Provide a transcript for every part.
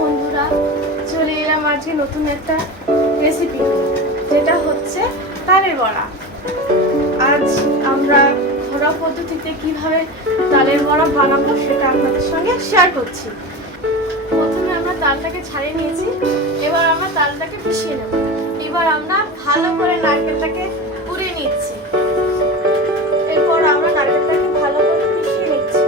বন্ধুরা, চলে এলাম আজকে নতুন একটা রেসিপি, যেটা হচ্ছে তালের বড়া। আজ আমরা ঘরোয়া পদ্ধতিতে কিভাবে তালের বড়া বানাবো সেটা আপনাদের সঙ্গে শেয়ার করছি। প্রথমে আমরা তালটাকে ছাড়িয়ে নিয়েছি, এবার আমরা তালটাকে পিষিয়ে নেব। এবার আমরা ভালো করে নারকেলটাকে পুড়িয়ে নিচ্ছি। এরপর আমরা নারকেলটাকে ভালো করে পিষিয়ে নিচ্ছি।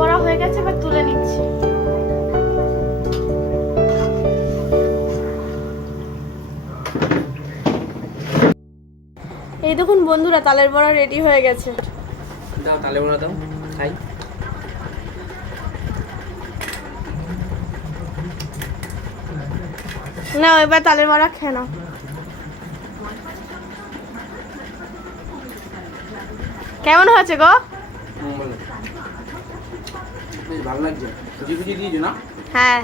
বড়া হয়ে গেছে, এবার তুলে নিচ্ছি। এই দেখুন বন্ধুরা, তালের বড়া রেডি হয়ে গেছে। দাও তালের বড়া দাও, খাই। না, এবার তালের বড়া খেয়ে নাও। কেমন হয়েছে গো? বেশ ভালো লাগছে। কুচি কুচি দিয়েছো না? হ্যাঁ।